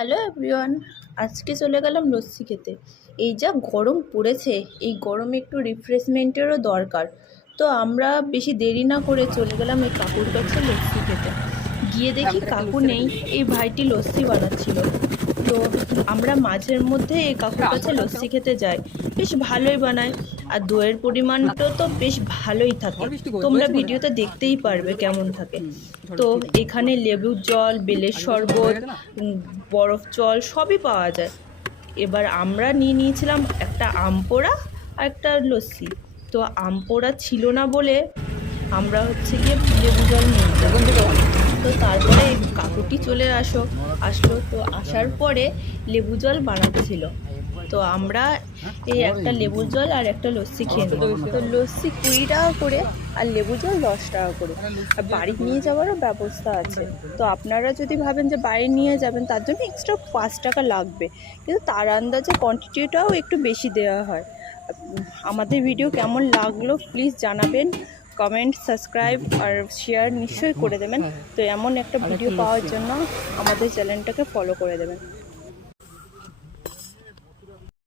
Hello everyone আজকে চলে গেলাম লস্যি খেতে। এই যা গরম পড়েছে এই গরমে একটু রিফ্রেশমেন্টেরও দরকার। তো আমরা বেশি দেরি না করে চলে গেলাম এই কাকুর কাছে লস্যি খেতে। গিয়ে দেখি কাকু নেই এই ভাইটি লস্যি বানাচ্ছিল। তো আমরা মাঝের মধ্যে এই কাকুর কাছে লস্যি খেতে যাই। বেশ ভালোই বানায়। আর দইয়ের পরিমাণটা তো বেশ ভালোই থাকে। তোমরা ভিডিওতে দেখতেই পারবে কেমন থাকে। তো এখানে লেবুর জল বেলের শরবত বরফ জল সবই পাওয়া যায়। এবার আমরা নিয়ে নিয়েছিলাম একটা আমপোড়া আর একটা লস্যি। তো আমপোড়া ছিল না বলে আমরা হচ্ছে গিয়ে লেবু জল নিয়ে এই চলে আসো, আসলো। তো আসার পরে লেবু জল বানাতে ছিল। তো আমরা এই একটা লেবুর জল আর একটা লস্যি খেয়ে নেব। তো লস্যি কুড়ি টাকা করে আর লেবু জল দশ টাকা করে। আর বাড়ি নিয়ে যাওয়ারও ব্যবস্থা আছে। তো আপনারা যদি ভাবেন যে বাড়ি নিয়ে যাবেন, তার জন্য এক্সট্রা পাঁচ টাকা লাগবে। কিন্তু তার আন্দাজে কোয়ান্টিটিটাও একটু বেশি দেওয়া হয়। আমাদের ভিডিও কেমন লাগল প্লিজ জানাবেন। কমেন্ট সাবস্ক্রাইব আর শেয়ার নিশ্চয়ই করে দেবেন। তো এমন একটা ভিডিও পাওয়ার জন্য আমাদের চ্যানেলটাকে ফলো করে দেবেন।